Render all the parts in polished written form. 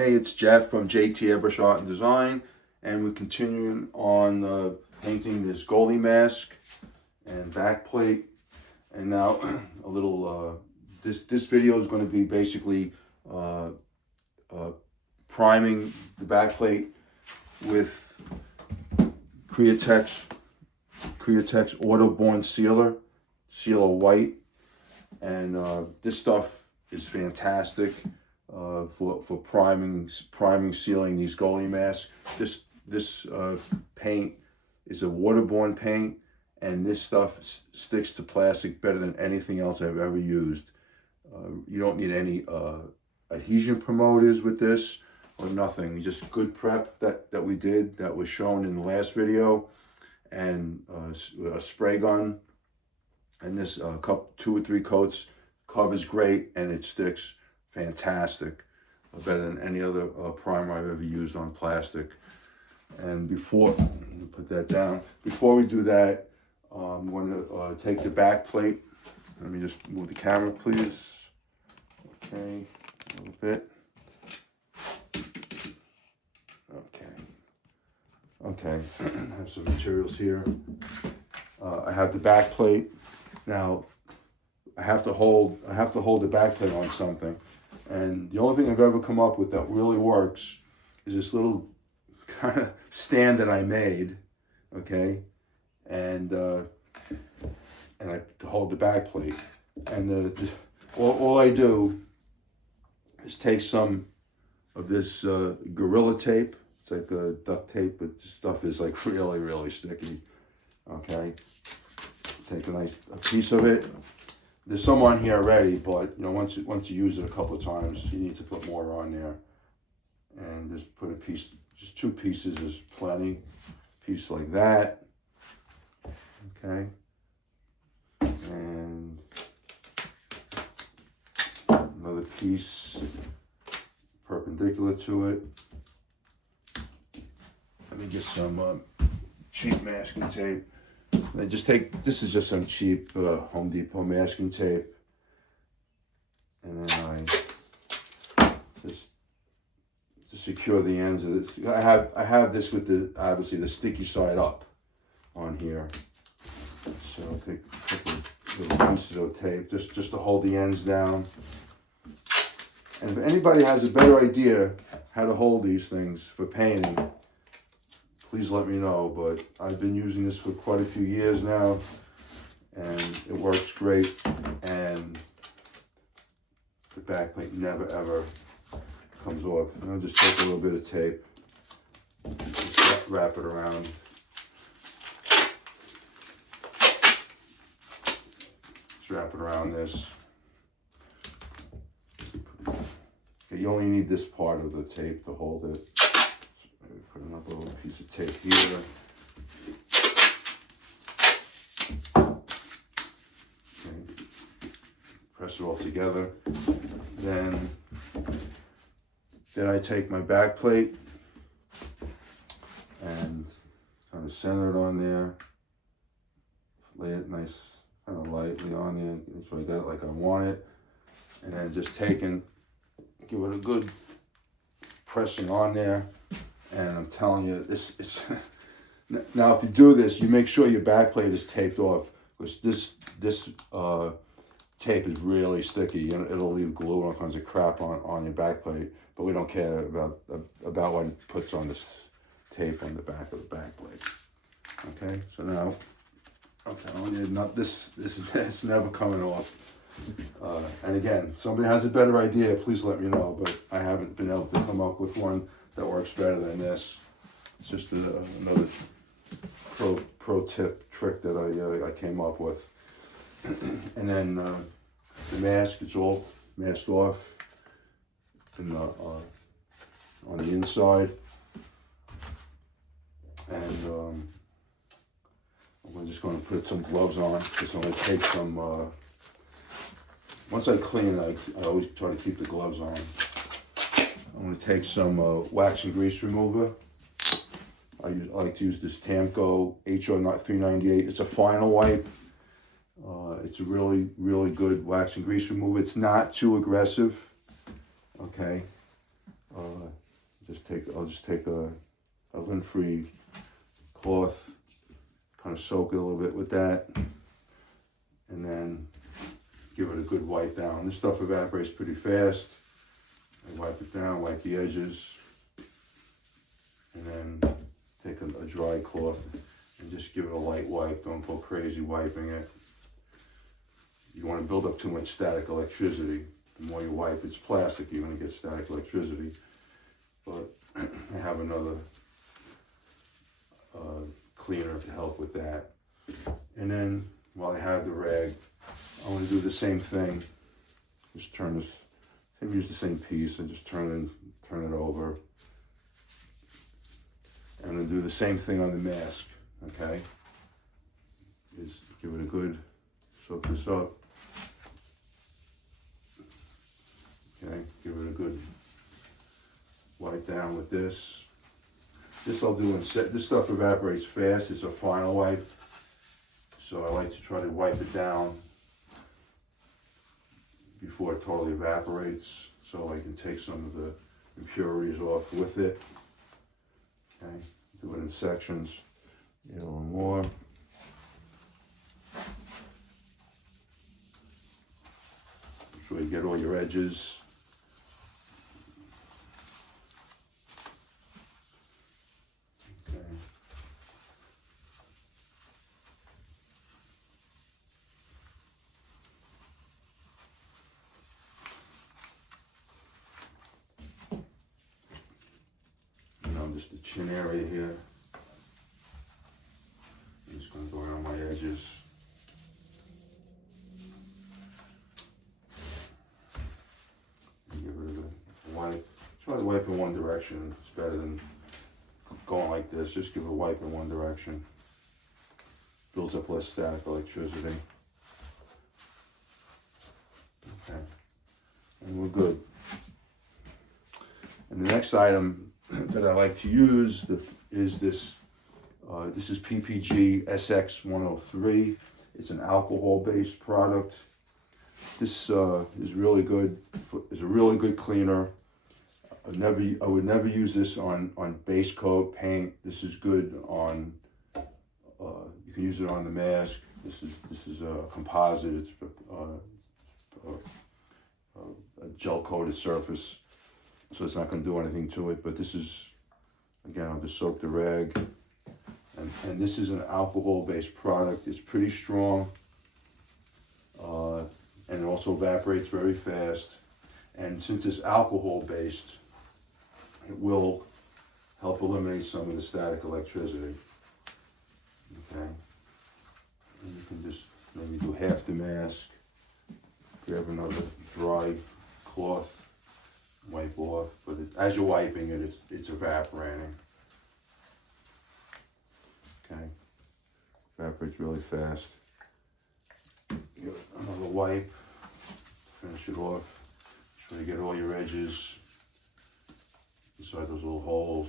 Hey, it's Jeff from JT Airbrush Art and Design, and we're continuing on painting this goalie mask and back plate. And now a little, this video is going to be basically priming the back plate with Createx Autoborne Sealer White. And this stuff is fantastic. For priming, sealing these goalie masks. This paint is a waterborne paint, and this stuff sticks to plastic better than anything else I've ever used. You don't need any adhesion promoters with this or nothing. Just good prep that we did, that was shown in the last video, and a spray gun, and this 2 or 3 coats covers great, and it sticks fantastic, better than any other primer I've ever used on plastic. And before, put that down. Before we do that, I'm going to take the back plate. Let me just move the camera, please. Okay, a little bit. Okay. I have some materials here. I have the back plate. Now, I have to hold the back plate on something. And the only thing I've ever come up with that really works is this little kind of stand that I made, okay? And I hold the back plate. And all I do is take some of this Gorilla tape. It's like a duct tape, but this stuff is like really, really sticky, okay? Take a piece of it. There's some on here already, but you know, once you use it a couple of times, you need to put more on there. And just put a piece, just 2 pieces is plenty. Piece like that, okay. And another piece perpendicular to it. Let me get some cheap masking tape. I just take, this is just some cheap Home Depot masking tape, and then I just to secure the ends of this. I have this with the, obviously, the sticky side up on here. So I take a couple of little pieces of tape just to hold the ends down. And if anybody has a better idea how to hold these things for painting, please let me know. But I've been using this for quite a few years now, and it works great. And the back plate never ever comes off. And I'll just take a little bit of tape, just wrap it around. Just wrap it around this. Okay, you only need this part of the tape to hold it. Put another little piece of tape here. Okay. Press it all together. Then I take my back plate and kind of center it on there. Lay it nice, kind of lightly on there. So I got it like I want it. And then just give it a good pressing on there. And I'm telling you, this now if you do this, you make sure your back plate is taped off, because this tape is really sticky, and it'll leave glue and all kinds of crap on your back plate. But we don't care about what it puts on this tape on the back of the back plate. Okay, so now, it's never coming off. And again, if somebody has a better idea, please let me know. But I haven't been able to come up with one that works better than this. It's just another pro tip trick that I came up with. And then the mask, it's all masked off on the inside. And I'm just going to put some gloves on, because I'm going to take some, once I clean it, I always try to keep the gloves on. I'm going to take some wax and grease remover. I like to use this Tamco HO 398. It's a final wipe. It's a really, really good wax and grease remover. It's not too aggressive, okay? I'll just take a lint-free cloth, kind of soak it a little bit with that, and then give it a good wipe down. This stuff evaporates pretty fast. I wipe it down, wipe the edges, and then take a dry cloth and just give it a light wipe. Don't go crazy wiping it. You want to build up too much static electricity. The more you wipe, it's plastic, you're going to get static electricity. But I have another cleaner to help with that. And then while I have the rag, I want to do the same thing. Just turn this, I use the same piece and just turn it over. And then do the same thing on the mask, okay? Just give it a good, soak this up. Okay, give it a good wipe down with this. This I'll do in set. This stuff evaporates fast. It's a final wipe. So I like to try to wipe it down before it totally evaporates, so I can take some of the impurities off with it. Okay, do it in sections. Get a little more. Make sure you get all your edges. Okay. Just the chin area here. I'm just going to go around my edges. And give it a wipe. Try to wipe in one direction. It's better than going like this. Just give it a wipe in one direction. Builds up less static electricity. Okay. And we're good. And the next item that I like to use is this. This is PPG SX103. It's an alcohol-based product. This is really good. It's a really good cleaner. I would never use this on base coat paint. This is good on. You can use it on the mask. This is a composite. It's a gel-coated surface. So it's not going to do anything to it, but this is, again, I'll just soak the rag. And this is an alcohol-based product. It's pretty strong, and it also evaporates very fast. And since it's alcohol-based, it will help eliminate some of the static electricity. Okay, and you can just maybe do half the mask, grab another dry cloth, wipe off, but as you're wiping it, it's evaporating. Okay, evaporates really fast. Give it another wipe, finish it off. Try to get all your edges inside those little holes.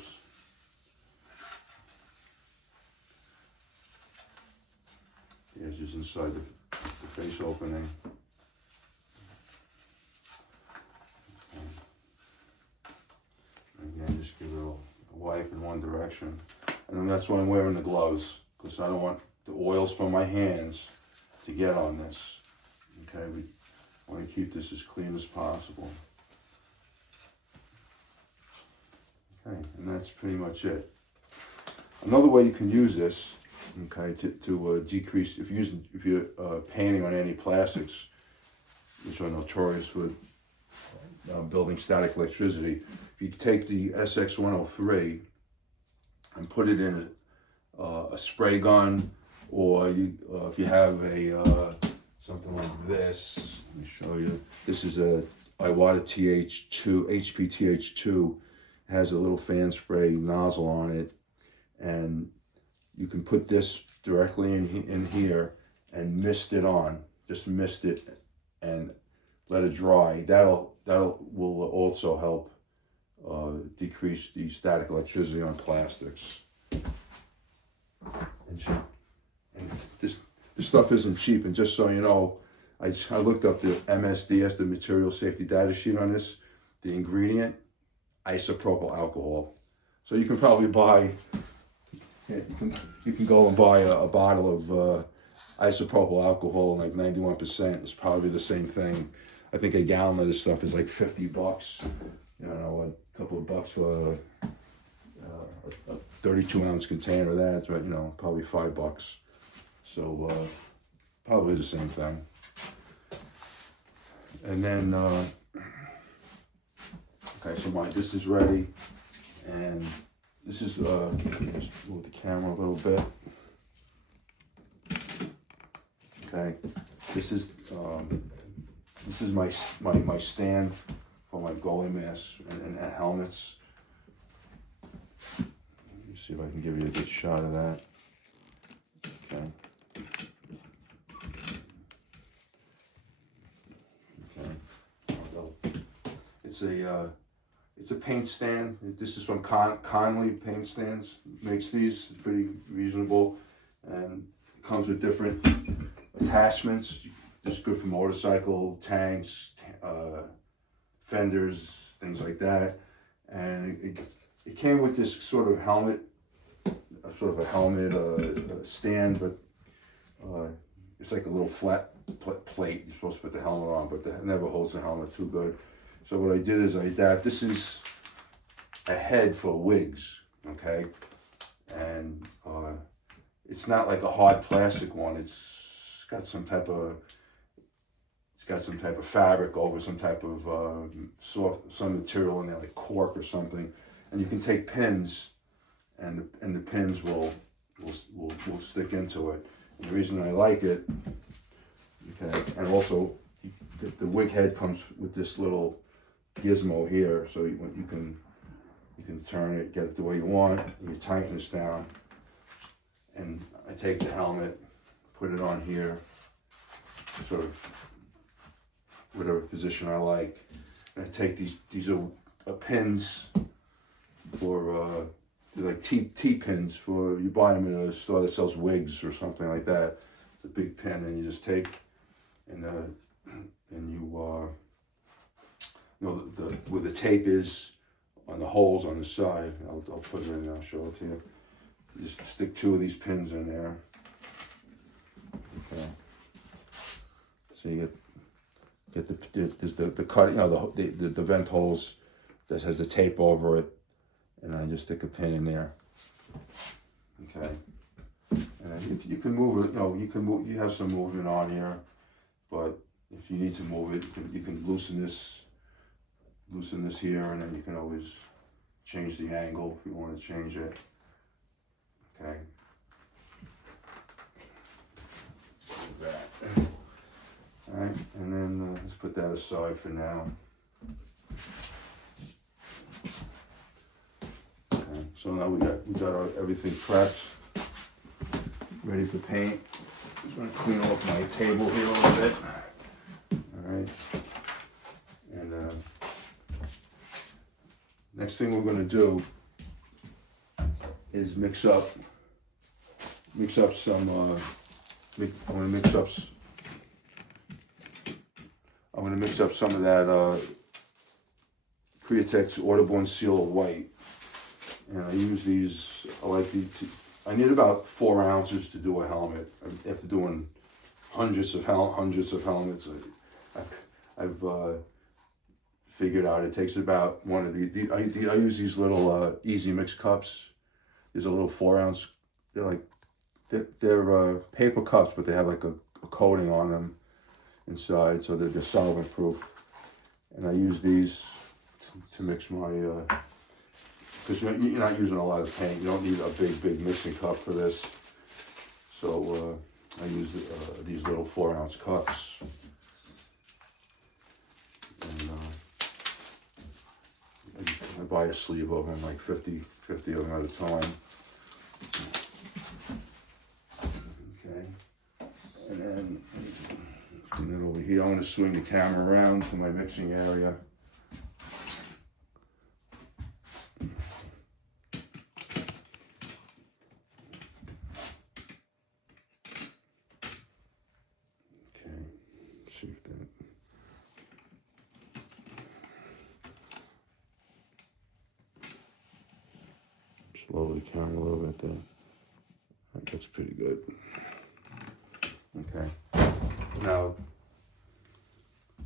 The edges inside the face opening. Again, just give it a wipe in one direction. And then that's why I'm wearing the gloves, because I don't want the oils from my hands to get on this. Okay, we want to keep this as clean as possible. Okay, and that's pretty much it. Another way you can use this, okay, to decrease, if you're painting on any plastics, which are notorious for building static electricity, if you take the SX103 and put it in a spray gun, or if you have a something like this, let me show you. This is a Iwata TH2, HP TH2. It has a little fan spray nozzle on it, and you can put this directly in here and mist it on. Just mist it and let it dry. That'll will also help decrease the static electricity on plastics. And this stuff isn't cheap. And just so you know, I looked up the MSDS, the Material Safety Data Sheet on this. The ingredient isopropyl alcohol. So you can probably buy, you can go and buy a bottle of isopropyl alcohol, like 91%. It's probably the same thing. I think a gallon of this stuff is like $50. You know, a couple of bucks for a 32-ounce container of that. But you know, probably $5. So probably the same thing. And then, okay, so this is ready, and this is, just move the camera a little bit. Okay, this is my stand for my goalie masks and helmets. Let me see if I can give you a good shot of that. Okay. It's a paint stand. This is from Conley Paint Stands. Makes these. It's pretty reasonable, and it comes with different attachments. It's good for motorcycle, tanks, fenders, things like that. And it came with this sort of helmet, stand, but it's like a little flat plate. You're supposed to put the helmet on, but it never holds the helmet too good. So what I did is I adapted. This is a head for wigs, okay? And it's not like a hard plastic one. It's got some type of fabric over, some type of some material in there, like cork or something. And you can take pins, and the pins will stick into it. And the reason I like it, okay, and also the wig head comes with this little gizmo here, so you can turn it, get it the way you want, and you tighten this down. And I take the helmet, put it on here, sort of whatever position I like, and I take these are pins for they're like T-pins for, you buy them in a store that sells wigs or something like that. It's a big pin, and you just take and you know, where the tape is on the holes on the side. I'll put it in and I'll show it to you. You just stick 2 of these pins in there. Okay. So you get the cut, you know, the vent holes that has the tape over it, and I just stick a pin in there. Okay. And you can move it. You know, you have some movement on here, but if you need to move it, you can loosen this here, and then you can always change the angle if you want to change it. Okay. That. All right, and then let's put that aside for now. Okay, so now we got everything prepped, ready for paint. Just going to clean off my table here a little bit. All right, and next thing we're going to do is mix up some. I'm going to mix up some of that Createx Autoborne Sealer white, and I use these. I like these. I need about 4 ounces to do a helmet. After doing hundreds of helmets, I've figured out it takes about one of these. I use these little easy mix cups. There's a little 4-ounce. They're paper cups, but they have like a coating on them inside, so they're solvent proof. And I use these to mix my, because you're not using a lot of paint. You don't need a big mixing cup for this. So I use these little 4-ounce cups. And I buy a sleeve of them, like 50 of them at a time. Okay. And then over here, I'm going to swing the camera around to my mixing area. Okay, see if that. lower the camera a little bit there. That looks pretty good. Okay. Now,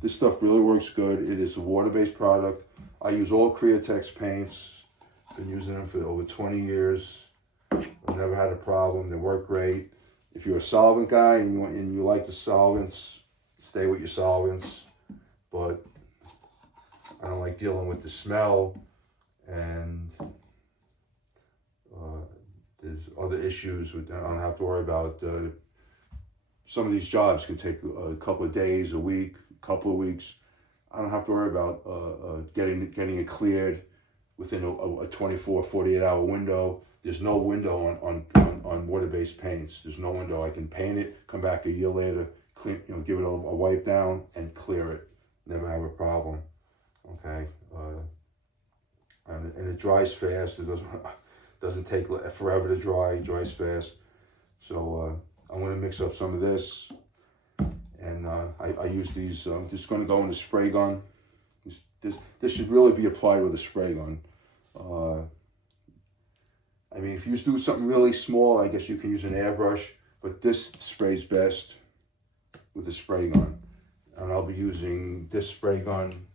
this stuff really works good. It is a water-based product. I use all Createx paints. Been using them for over 20 years. I've never had a problem. They work great. If you're a solvent guy and you like the solvents, stay with your solvents. But I don't like dealing with the smell, and there's other issues I don't have to worry about. Some of these jobs can take a couple of days, a week, a couple of weeks. I don't have to worry about getting it cleared within a 24, 48-hour window. There's no window on water-based paints. There's no window. I can paint it, come back a year later, clean, give it a wipe down, and clear it. Never have a problem. Okay, and it dries fast. It doesn't take forever to dry. It dries fast. So I'm going to mix up some of this, and I use these. I'm just going to go in the spray gun. This should really be applied with a spray gun. I mean, if you do something really small, I guess you can use an airbrush, but this sprays best with a spray gun. And I'll be using this spray gun.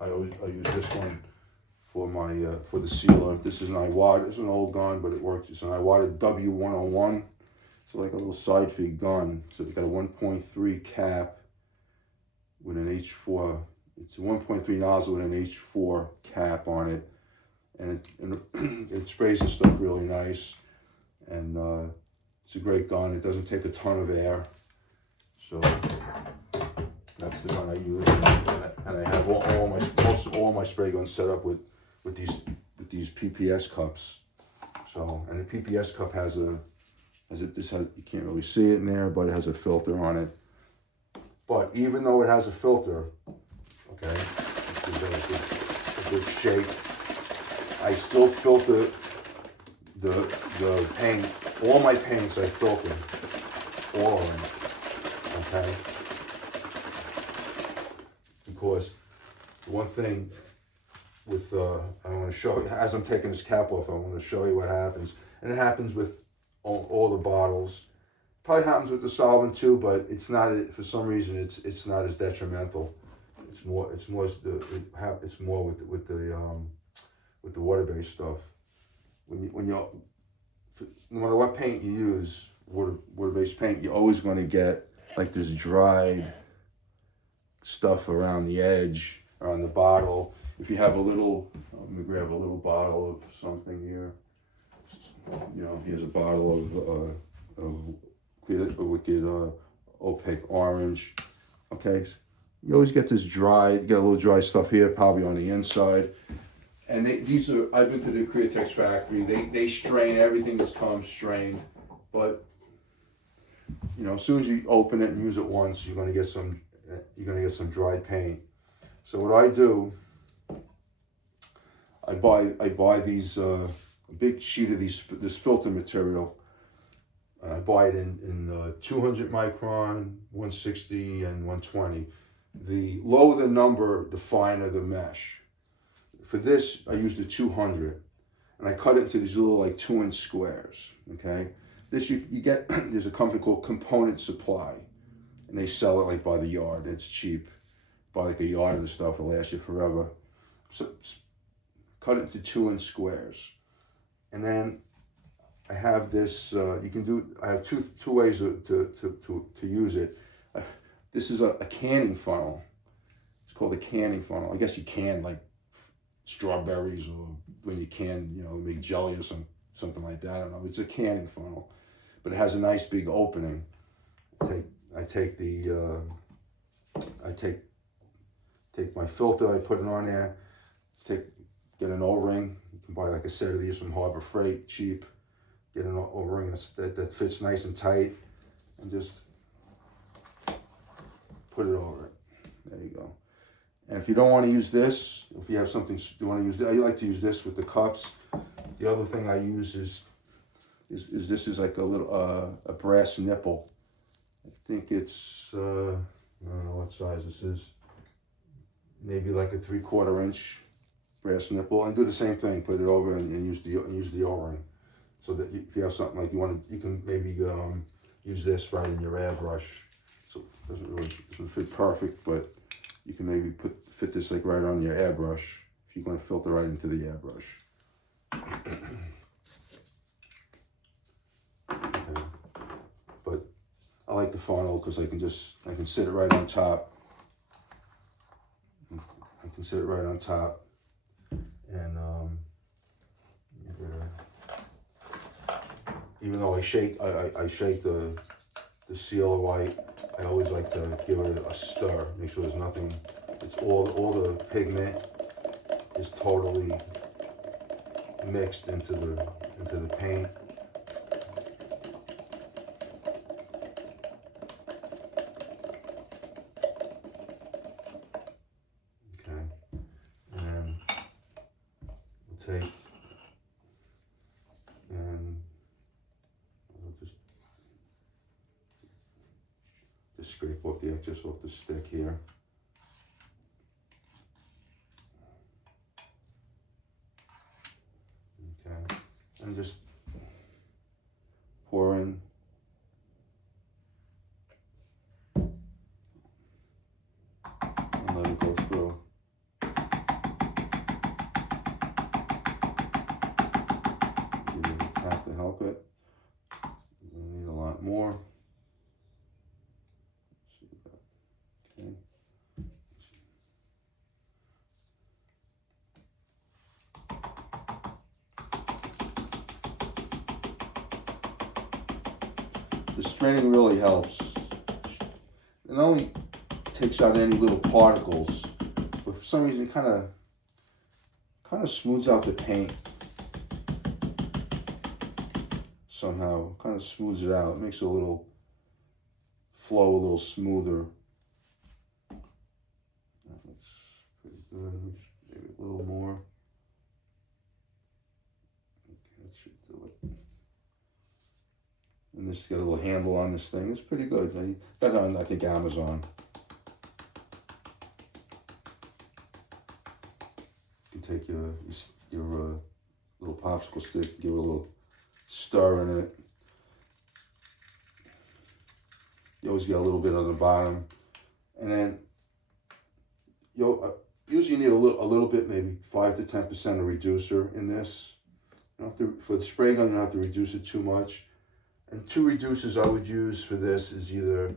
I use this one for my for the sealer. This is an Iwata. It's an old gun, but it works. It's an Iwata W101. It's like a little side feed gun. So it's got a 1.3 cap with an H4. It's a 1.3 nozzle with an H4 cap on it, and it sprays the stuff really nice. And it's a great gun. It doesn't take a ton of air. So that's the gun I use, and I have all my spray guns set up with these PPS cups. So, and the PPS cup you can't really see it in there, but it has a filter on it. But even though it has a filter, okay, this is a good shape, I still filter the paint. All my paints I filter, all of them, okay? Because the one thing with, I want to show you, as I'm taking this cap off, I want to show you what happens. And it happens with all the bottles. Probably happens with the solvent too, but it's not, for some reason, it's not as detrimental. It's more with the water-based stuff. No matter what paint you use, water-based paint, you're always going to get like this dried stuff around the edge, around the bottle. If you have a little, let me grab a little bottle of something here. Here's a bottle of Wicked opaque orange. Okay, you always get this dry, you get a little dry stuff here, probably on the inside. And these are, I've been to the Createx factory. They strain everything that's comes strained, but as soon as you open it and use it once, you're gonna get some dry paint. So what I do, I buy these a big sheet of this filter material. And I buy it in 200 micron, 160, and 120. The lower the number, the finer the mesh. For this, I used the 200, and I cut it into these little 2-inch squares. Okay, this you get. There's a company called Component Supply, and they sell it by the yard. It's cheap. Buy a yard of the stuff, it'll last you forever. So cut it into 2-inch squares, and then I have this. I have two ways to use it. This is a canning funnel. It's called a canning funnel. I guess you can strawberries, or when you can, make jelly or something like that. I don't know. It's a canning funnel, but it has a nice big opening. I take my filter. I put it on there. Get an O-ring. You can buy a set of these from Harbor Freight, cheap. Get an O-ring that fits nice and tight, and just put it over it. There you go. And if you don't want to use this, if you have something you want to use, I like to use this with the cups. The other thing I use is this is like a little a brass nipple. I think it's I don't know what size this is. Maybe like a 3/4 inch brass nipple, and do the same thing. Put it over and use the O-ring. so that if you have something like you can maybe use this right in your airbrush. So it doesn't fit perfect, but you can maybe fit this like right on your airbrush if you're going to filter right into the airbrush. Okay. But I like the funnel because I can sit it right on top. I can sit it right on top, and even though I shake the sealer white, I always like to give it a stir. Make sure there's nothing. It's all the pigment is totally mixed into the paint. Okay, and we'll take and I'll just scrape off the excess off the stick here. Okay, and just pour in and let it go through. Give it a tap to help it. We need a lot more. Okay. The straining really helps. It not only takes out any little particles, but for some reason it kind of smooths out the paint somehow. Kind of smooths it out. It makes it a little flow a little smoother. That's pretty good. Maybe a little more. Okay, that should do it. And this got a little handle on this thing. It's pretty good. I got it on, I think, Amazon. You can take your little popsicle stick, give it a little stir in it. You always get a little bit on the bottom, and then you'll usually need a little bit, maybe 5 to 10% of reducer in this. You don't have to, for the spray gun, you don't have to reduce it too much. And two reducers I would use for this is either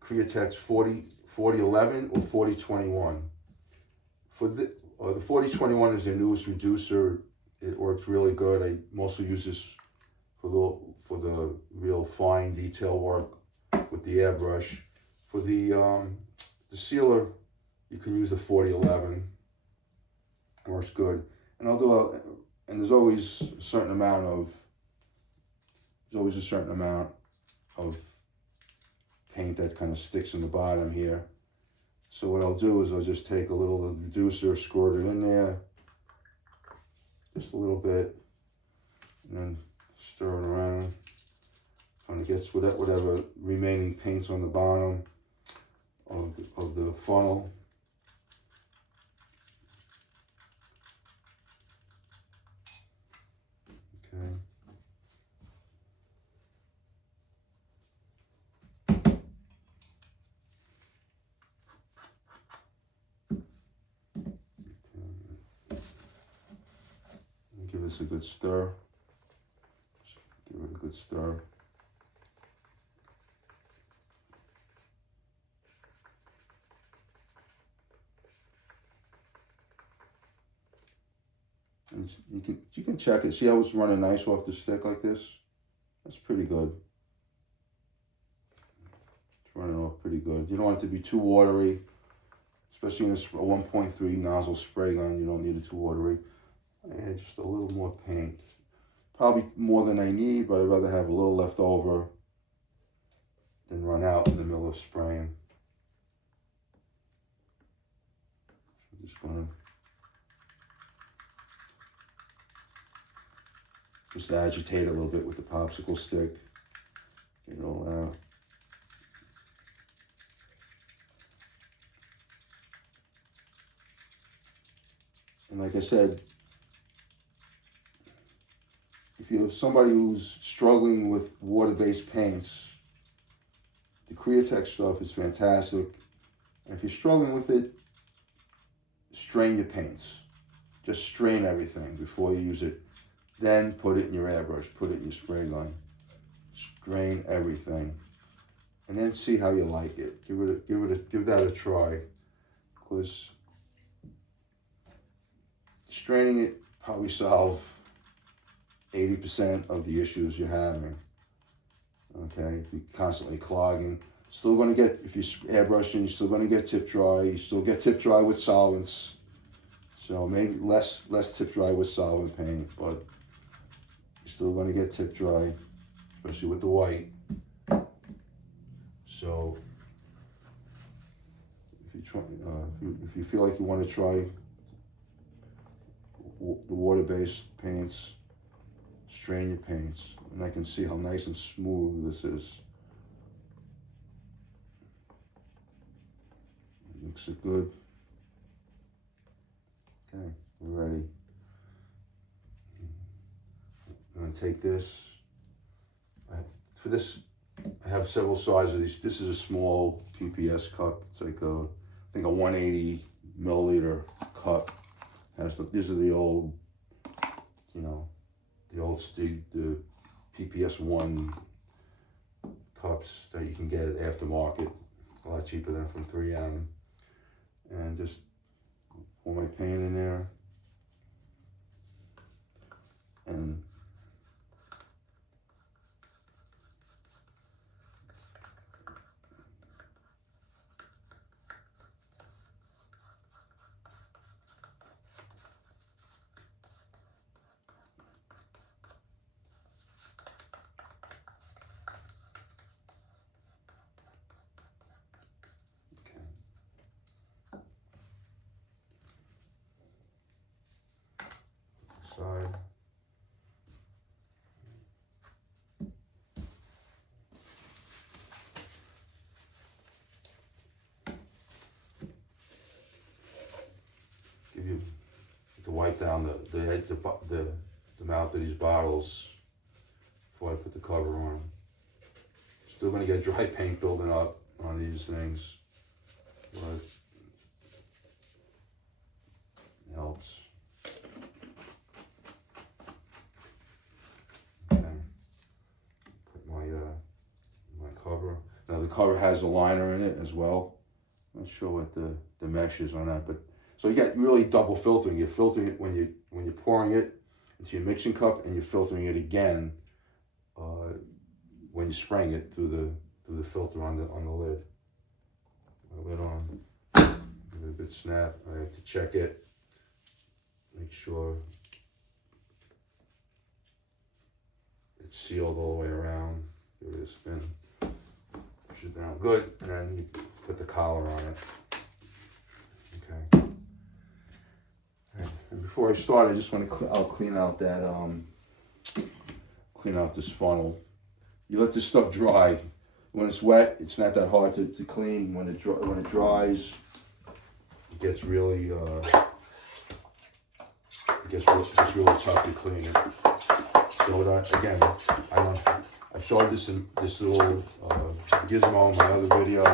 Createx 4011 or 4021. For the 4021 is their newest reducer. It works really good. I mostly use this for the real fine detail work with the airbrush. For the sealer, you can use the 4011. It works good. And I'll do and there's always a certain amount of paint that kind of sticks in the bottom here. So what I'll do is I'll just take a little reducer, squirt it in there, just a little bit, and then stir it around. Kind of gets whatever remaining paint's on the bottom of the funnel. Okay. Give this a good stir. Give it a good stir. And you can check it. See how it's running nice off the stick like this? That's pretty good. It's running off pretty good. You don't want it to be too watery, especially in a 1.3 nozzle spray gun. You don't need it too watery. Add just a little more paint. Probably more than I need, but I'd rather have a little left over than run out in the middle of spraying. So I'm just gonna agitate it a little bit with the popsicle stick. Get it all out. And like I said, you're somebody who's struggling with water-based paints, the Createx stuff is fantastic. And if you're struggling with it, strain your paints. Just strain everything before you use it. Then put it in your airbrush, put it in your spray gun. Strain everything. And then see how you like it. Give that a try. Because straining it probably solve 80% of the issues you're having. Okay, if you're constantly clogging, still going to get, if you're airbrushing, you're still going to get tip dry. You still get tip dry with solvents. So maybe less tip dry with solvent paint, but you're still going to get tip dry, especially with the white. So if you feel like you want to try the water-based paints, strain your paints, and I can see how nice and smooth this is. Looks it good. Okay, we're ready. I'm going to take this. For this, I have several sizes of these. This is a small PPS cup. It's like I think a 180 milliliter cup. These are the old, the PPS 1 cups that you can get at aftermarket, a lot cheaper than from 3M. And just pour my paint in there. And side. Give you to wipe down the mouth of these bottles before I put the cover on. Still going to get dry paint building up on these things, but it helps. Cover. Now the cover has a liner in it as well. I'm not sure what the mesh is on that, but so you get really double filtering. You're filtering it when you're pouring it into your mixing cup, and you're filtering it again when you're spraying it through the filter on the lid. My lid on. Give it a good snap. I have to check it. Make sure it's sealed all the way around. Give it a spin. Push it down good, and then you put the collar on it. Okay. And before I start, I just want to I'll clean out that clean out this funnel. You let this stuff dry. When it's wet, it's not that hard to clean. When it dries, it gets really it's really tough to clean it. So again, I showed this in this little gizmo in my other video.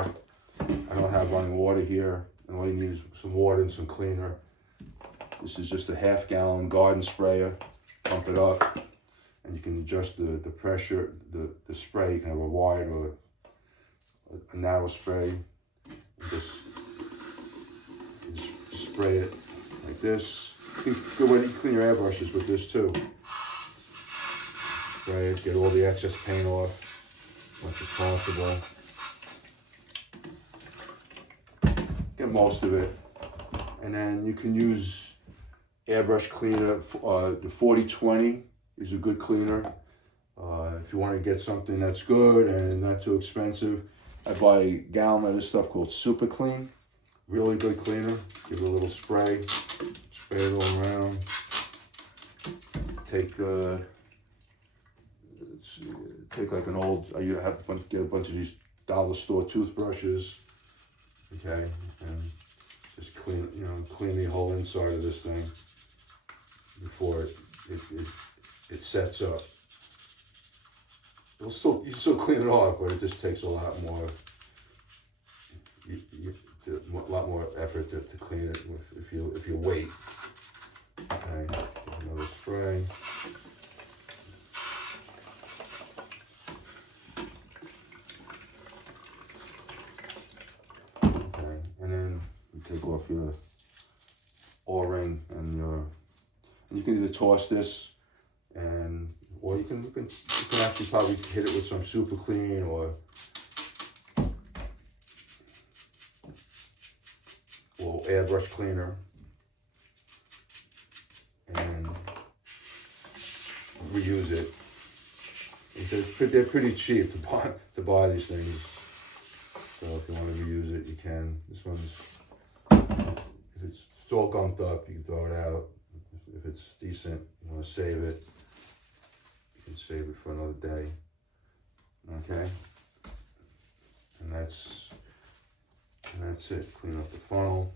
I don't have running water here, and all you need is some water and some cleaner. This is just a half-gallon garden sprayer. Pump it up, and you can adjust the pressure, the spray. You can have a wide or a narrow spray. Just spray it like this. Good way to clean your airbrushes with this too. Spray it, get all the excess paint off as much as possible. Get most of it. And then you can use airbrush cleaner. The 4020 is a good cleaner. If you want to get something that's good and not too expensive, I buy a gallon of this stuff called Super Clean. Really good cleaner. Give it a little spray. Spray it all around. Take like an old, you have to get a bunch of these dollar store toothbrushes, okay, and just clean the whole inside of this thing before it it sets up. You can still clean it off, but it just takes a lot more. A lot more effort to clean it if you wait. Okay, another spray. Okay, and then you take off your O-ring and you can either toss this or you can actually probably hit it with some super clean or airbrush cleaner and reuse it. They're pretty cheap to buy these things. So if you want to reuse it, you can. This one's, if it's all gunked up, you can throw it out. If it's decent, you want to save it, you can save it for another day. Okay, and that's it. Clean up the funnel.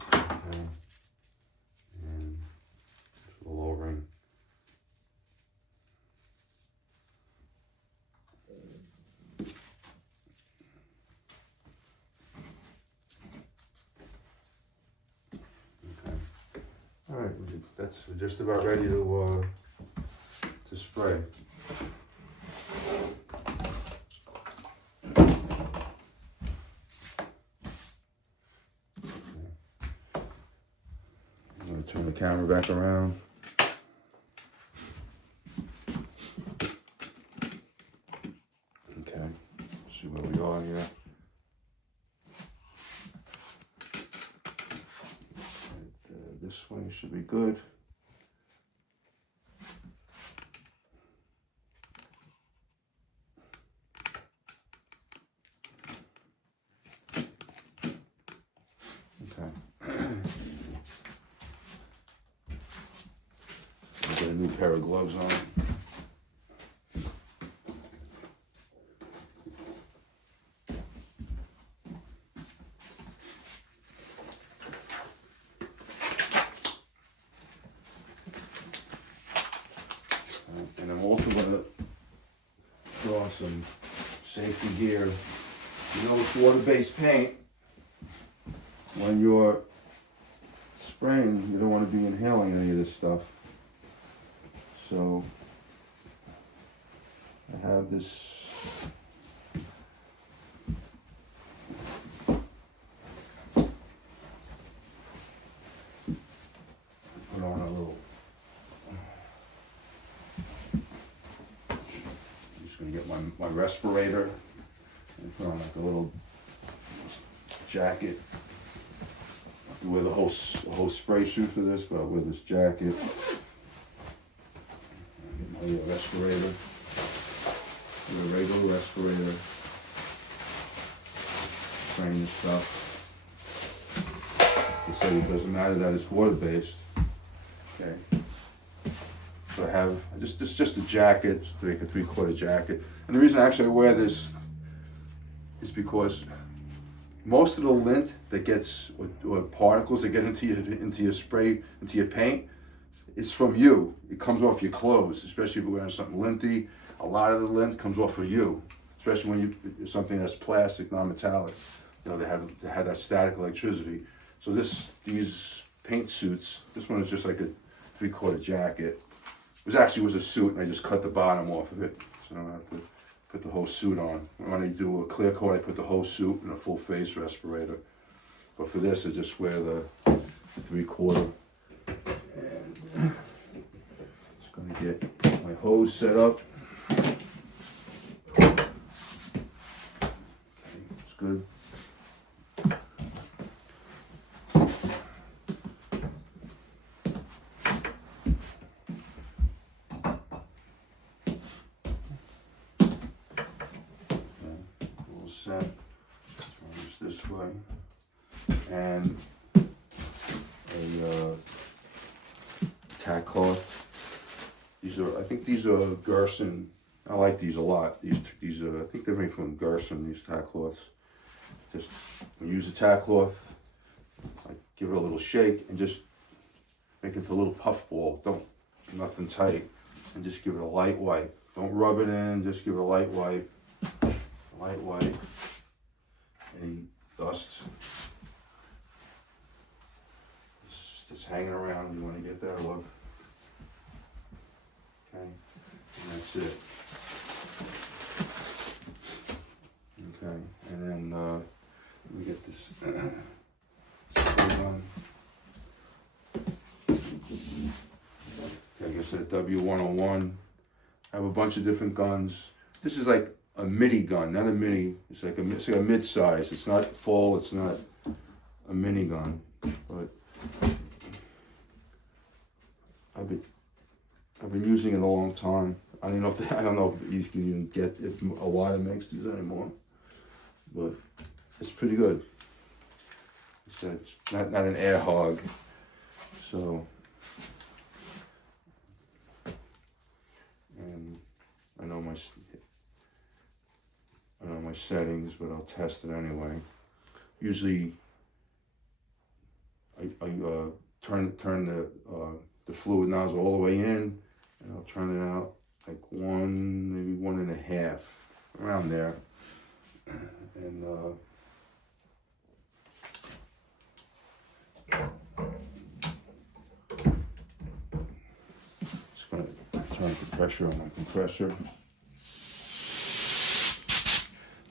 Okay, and the low ring. All right, that's just about ready to spray. Okay. I'm going to turn the camera back around. Okay, see where we are here. This way should be good. Okay. I'll get a new pair of gloves on. And I'm also going to throw on some safety gear. You know, with water-based paint, when you're spraying, you don't want to be inhaling any of this stuff. So I have this put on a little. I'm just going to get my respirator and put on like a little jacket. I wear the whole spray suit for this, but I wear this jacket. Get my respirator. Get a regular respirator. Spraying this stuff. They say it doesn't matter that it's water-based. Okay. So I have just a jacket, like a 3/4 jacket. And the reason actually I wear this is because most of the lint that gets, or particles that get into your spray, into your paint, is from you. It comes off your clothes, especially if you're wearing something linty. A lot of the lint comes off of you, especially when you something that's plastic, non-metallic. You know, they have that static electricity. So these paint suits, this one is just like a 3/4 jacket. It was a suit, and I just cut the bottom off of it, so I don't have to put the whole suit on. When I do a clear coat, I put the whole suit and a full face respirator. But for this, I just wear the 3/4. And just gonna get my hose set up. Okay, it's good. Set. Turn this way, and a tack cloth. I think these are Gerson. I like these a lot. These I think they're made from Gerson. These tack cloths. Just use a tack cloth, like give it a little shake and just make it into a little puff ball. Nothing tight, and just give it a light wipe. Don't rub it in, just give it a light wipe. Light wipe. Any dust just hanging around, you want to get that off. Okay, and that's it. Okay, and then we get this spray gun. Like I said, W101. I have a bunch of different guns. This is like a midi gun, not a mini. It's like a mid-size. It's not full. It's not a mini gun, but I've been using it a long time. I don't know if you can even get if Awada makes these anymore, but it's pretty good. It's not an air hog, so. And I know my settings, but I'll test it anyway. Usually, I turn the fluid nozzle all the way in, and I'll turn it out like maybe 1.5, around there, and just gonna turn the pressure on my compressor.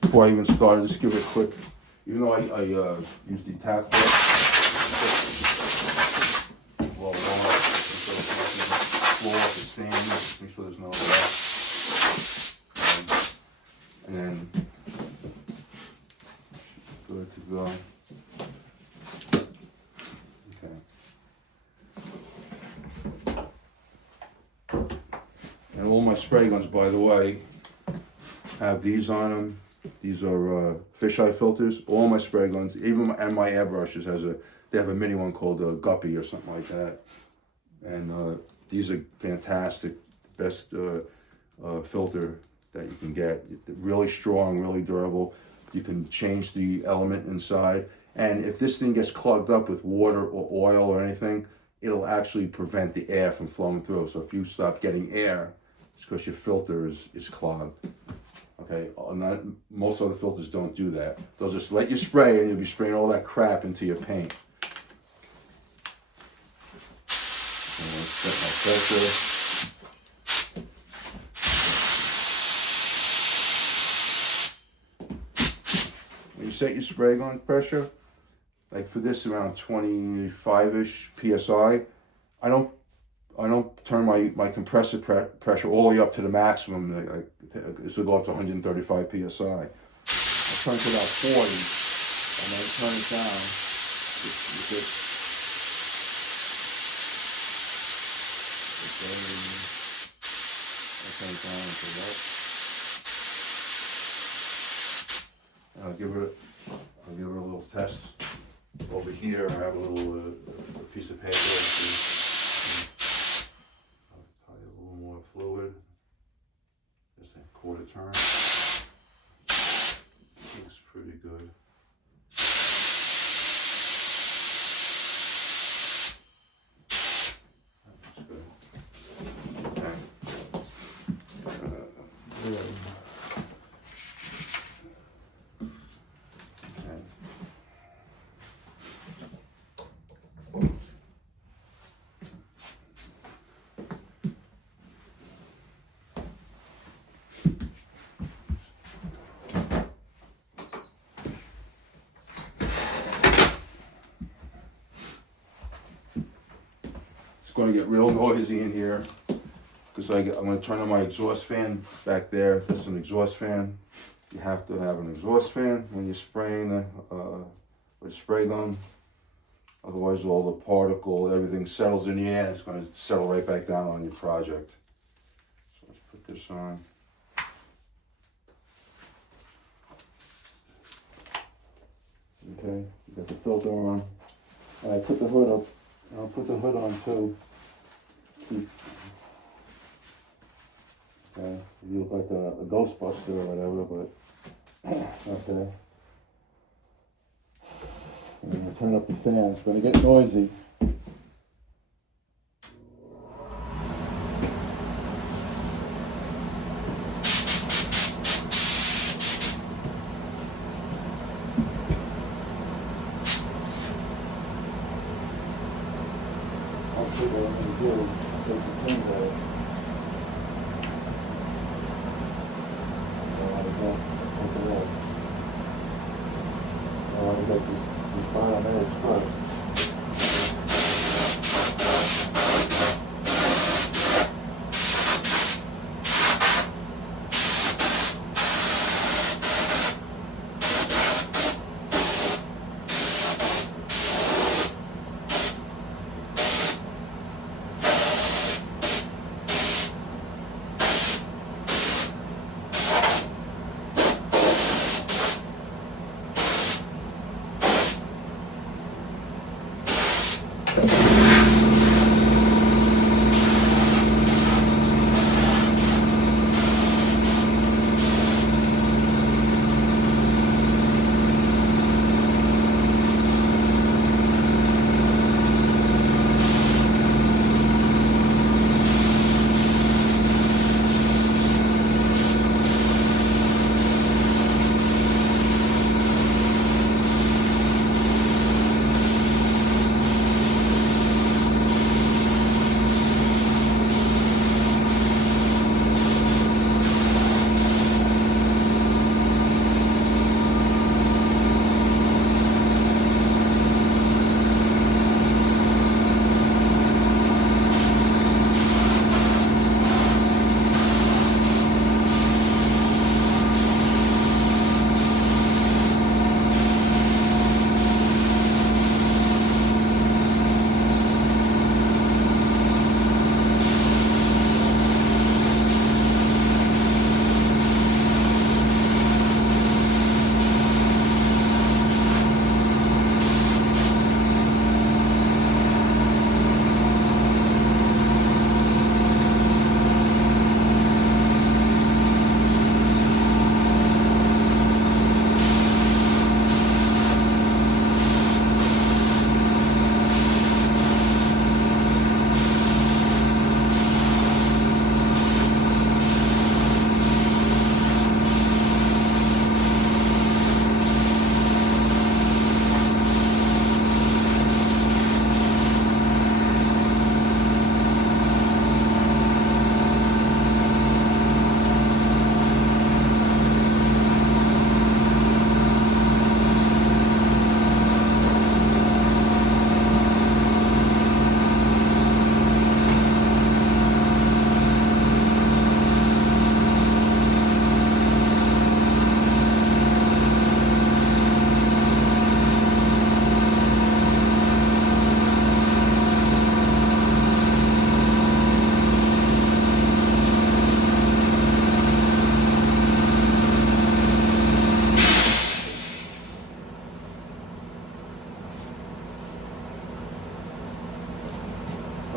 Before I even start, just give it a quick, even though I use the tack brush, well, floor, if it's standing, make sure there's no rust. And then, good to go. Okay. And all my spray guns, by the way, have these on them. These are fisheye filters. All my spray guns, and my airbrushes, they have a mini one called a Guppy or something like that. And these are fantastic, best filter that you can get. Really strong, really durable. You can change the element inside. And if this thing gets clogged up with water or oil or anything, it'll actually prevent the air from flowing through. So if you stop getting air, it's because your filter is clogged. Okay, most other filters don't do that. They'll just let you spray, and you'll be spraying all that crap into your paint. I'm going to set my pressure. When you set your spray gun pressure, like for this around 25-ish PSI, I don't turn my compressor pressure all the way up to the maximum. This will go up to 135 PSI. I turn to about 40, and then I turn it down. I turn it down to that. And I'll give it a little test over here. I have a little piece of paper. Fluid, just a quarter turn. Looks pretty good. That looks good. Okay. Going to get real noisy in here because I'm going to turn on my exhaust fan back there. That's an exhaust fan. You have to have an exhaust fan when you're spraying with a spray gun. Otherwise, all the particle, everything settles in the air. It's going to settle right back down on your project. So let's put this on. Okay, you got the filter on. And I put the hood up. And I'll put the hood on too. Okay, you look like a Ghostbuster or whatever, but okay. I'm going to turn up the fan. It's going to get noisy. I'll see what I'm going to do. Take the pins out. I want to get this bottom edge first.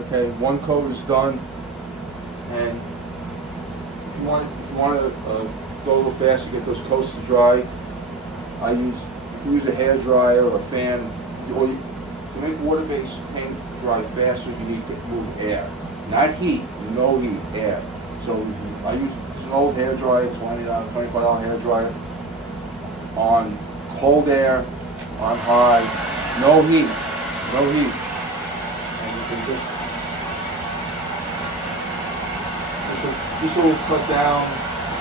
Okay, one coat is done, and if you want to go a little faster, get those coats to dry. If you use a hair dryer or a fan, to make water-based paint dry faster, you need to move air, not heat. No heat, air. So I use an old hair dryer, $25 hair dryer, on cold air, on high, no heat, and you can just. This will cut down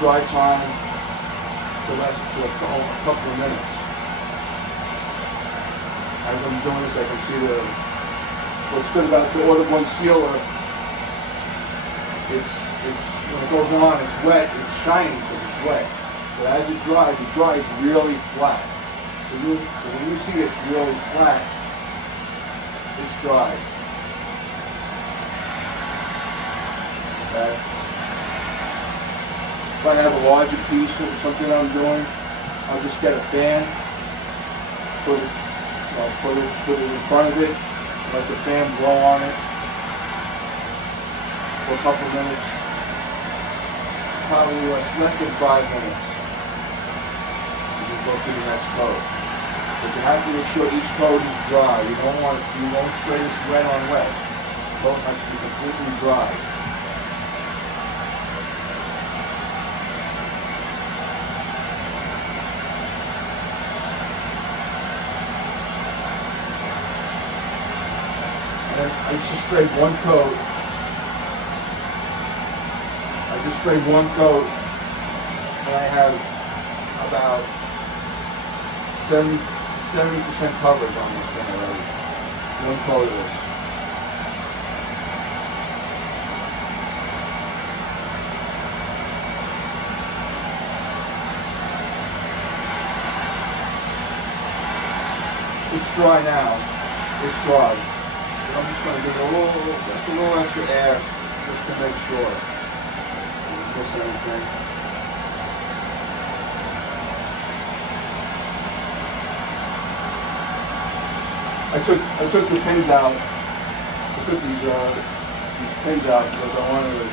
dry time to less to a couple of minutes. As I'm doing this, I can see what's good about the Autoborne Sealer. It's when it goes on, it's wet, it's shiny because it's wet. But as it dries really flat. So when you see it's really flat, it's dry. Okay. If I have a larger piece of something I'm doing, I'll just get a fan, put it in front of it, and let the fan blow on it for a couple of minutes, probably less than 5 minutes. And just go to the next coat. But you have to make sure each coat is dry. You won't spray this wet on wet. The coat has to be completely dry. And I just sprayed one coat. I just sprayed one coat, and I have about 70% coverage on this thing already. One coat of this. It's dry now. It's dry. But I'm just going to give it just a little extra air, just to make sure. Don't miss anything. I took the pins out. I took these pins out because I wanted to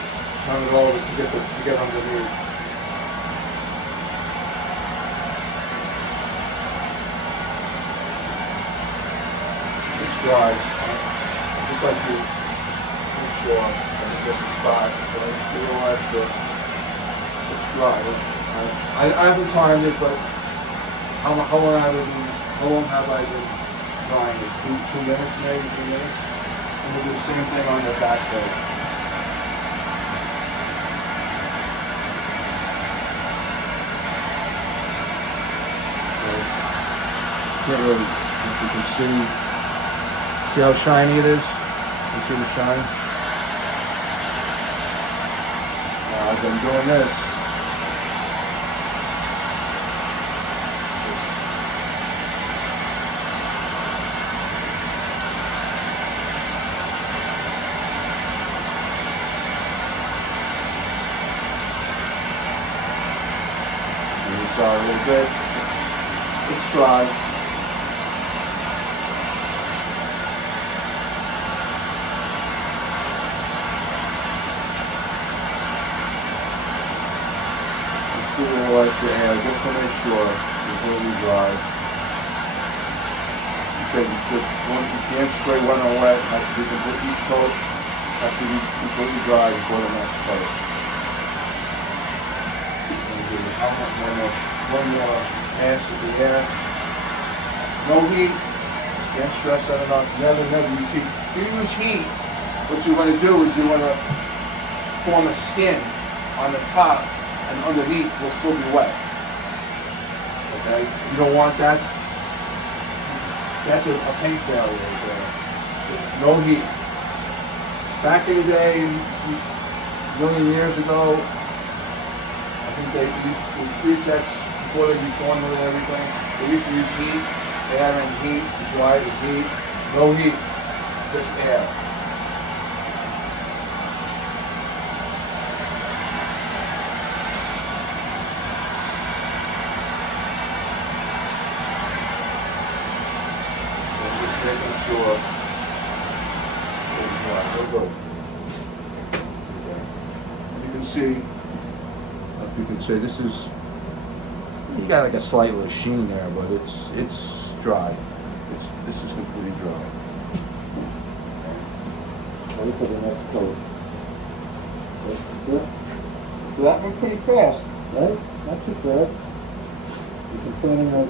turn it over to get underneath. It's dry. I just like to make sure that it gets the spot. So I realize that it's dry. I haven't timed it, but how long have I been drying it? 2 minutes, maybe 2 minutes. And we'll do the same thing on the back plate. Can't really, if you can see how shiny it is? You see the shine? Now, as I'm doing this, dry a little bit. It's dry. Just give it a little extra air just to make sure it's completely dry. You can't spray wet on wet. It has to be completely coat. Has to be completely dry before the next coat. One more pass of the air. No heat. Can't stress that enough. Never. You see, if you use heat, what you want to do is you want to form a skin on the top, and underneath will still be wet. Okay? You don't want that. That's a paint failure right there. No heat. Back in the day, a million years ago, I think they used to Createx, before they reformulated everything, they used to use heat, air and heat, dry with heat, no heat, just air. And just making sure it's dry. Real good. Okay. You can see, if you can see, this is, you got like a slight little sheen there, but it's dry. This is completely dry. Ready for the next coat. So that went pretty fast. Right? Not too bad. You can plan it out.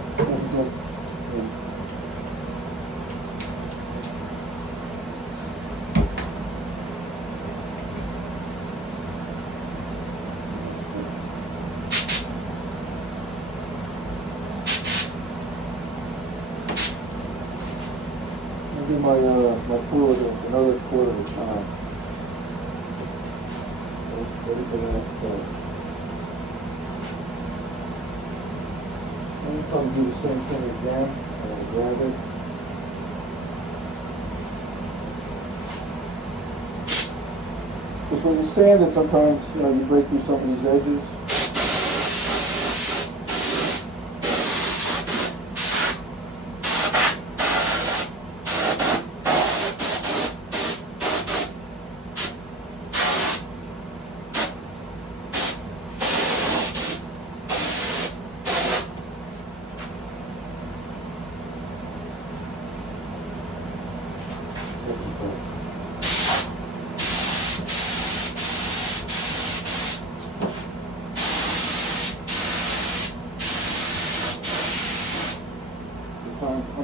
I'll do my fluid another quarter of the time. Ready for the next coat. And you probably do the same thing again, and grab it. Because when you sand it, sometimes you break through some of these edges.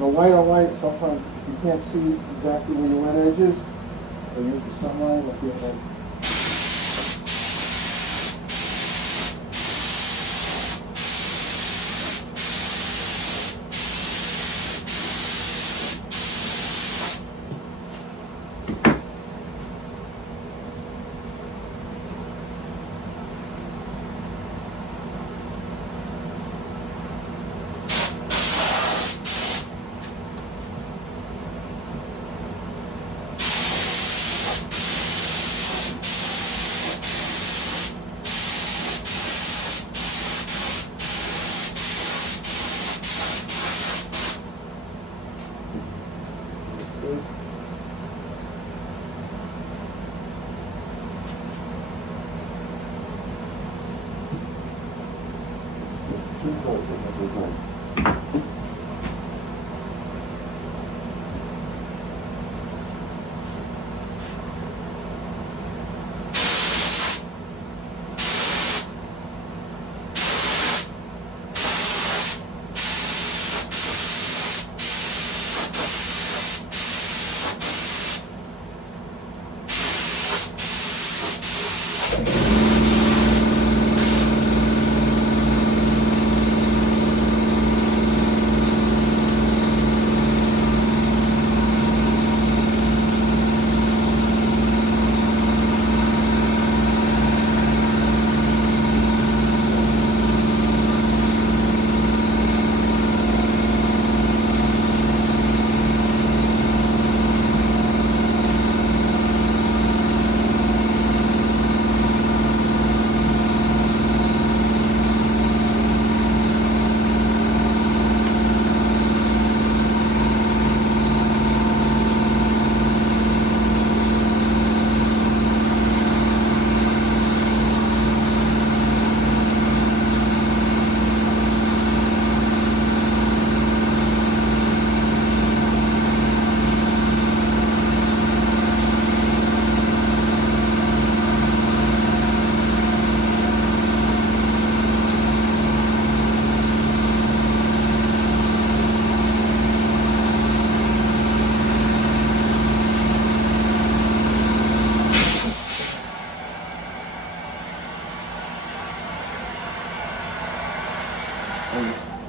a white on white, sometimes you can't see exactly where your wet edge is. I use the sunlight, I feel like.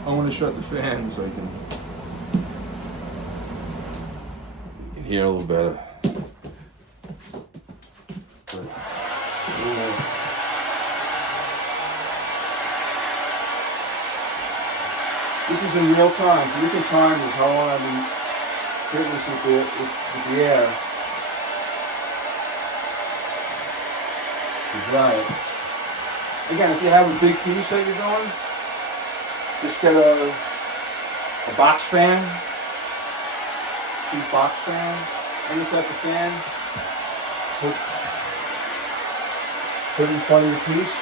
I'm going to shut the fan so I can hear a little better. This is in real time, so you can time is how long I've been hitting this with the air to dry it. Again, if you have a big piece that you're doing, just get a box fan, cheap box fan, any type of fan, put in front of your piece,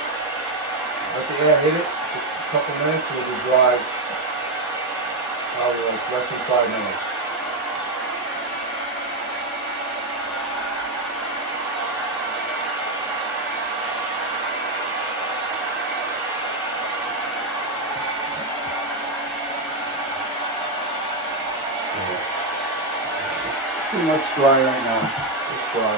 let the air hit it, just a couple minutes and it'll dry probably like less than 5 minutes. Pretty much dry right now. It's dry.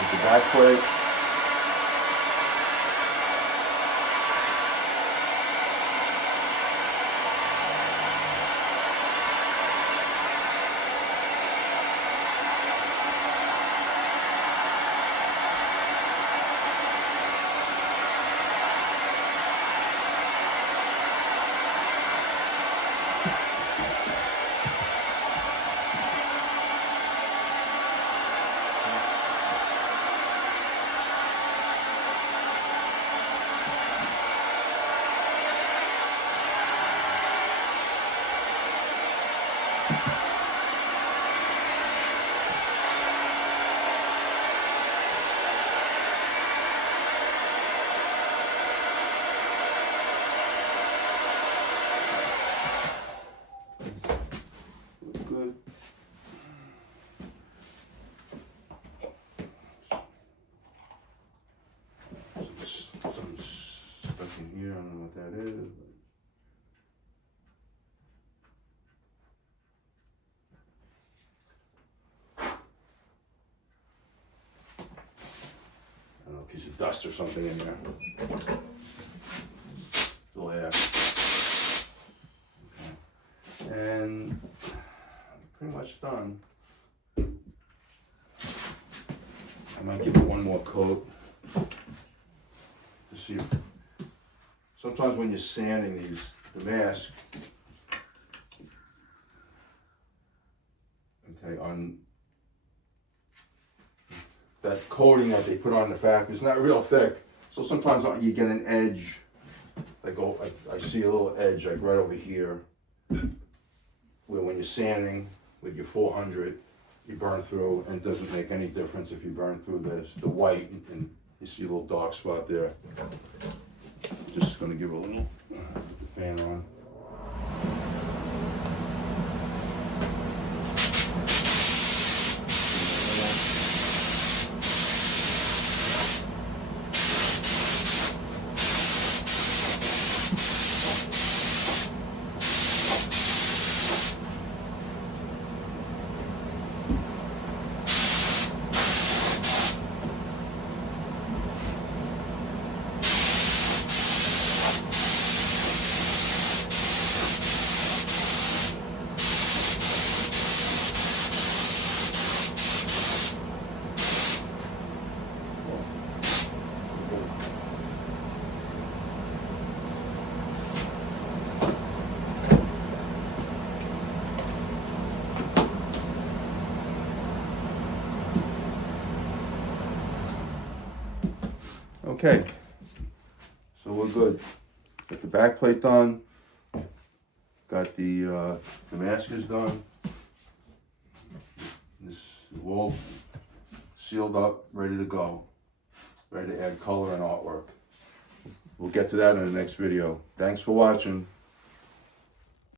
With the back plate. Something's stuck in here, I don't know what that is. I don't know, a piece of dust or something in there. Still there. Okay. And I'm pretty much done. I might give it one more coat to see if, sometimes when you're sanding the mask, okay, on that coating that they put on the factory is not real thick, so sometimes you get an edge. I see a little edge like right over here, where when you're sanding with your 400, you burn through, and it doesn't make any difference if you burn through the white, and you see a little dark spot there. Just gonna give it a little, put the fan on. Okay, so we're good. Got the back plate done. Got the mask is done. This is all sealed up, ready to go. Ready to add color and artwork. We'll get to that in the next video. Thanks for watching.